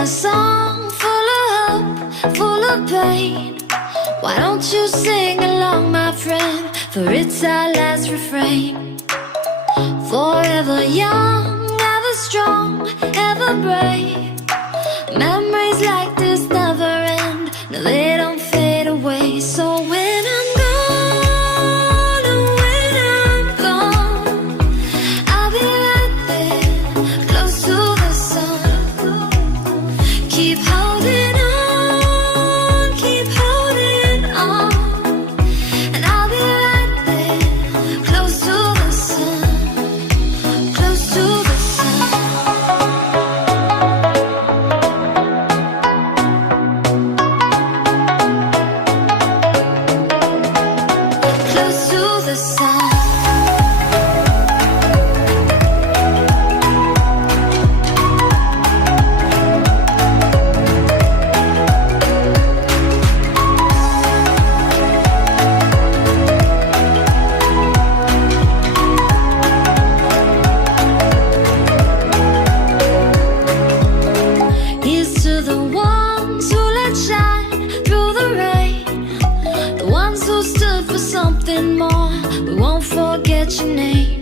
a song full of hope, full of pain. Why don't you sing along, my friend? For it's our last refrain. Forever young, ever strong, ever brave. Memories like this never end. No, they don't fade away. So when I'm gone, oh, when I'm gone, I'll be right there, close to the sun. Keep holding on, keep holding on, and I'll be right there, close to the sun, close to the sun. Close to the sun. Here's to the ones who let shine through the rain, the ones who stood for something more. We won't forget your name.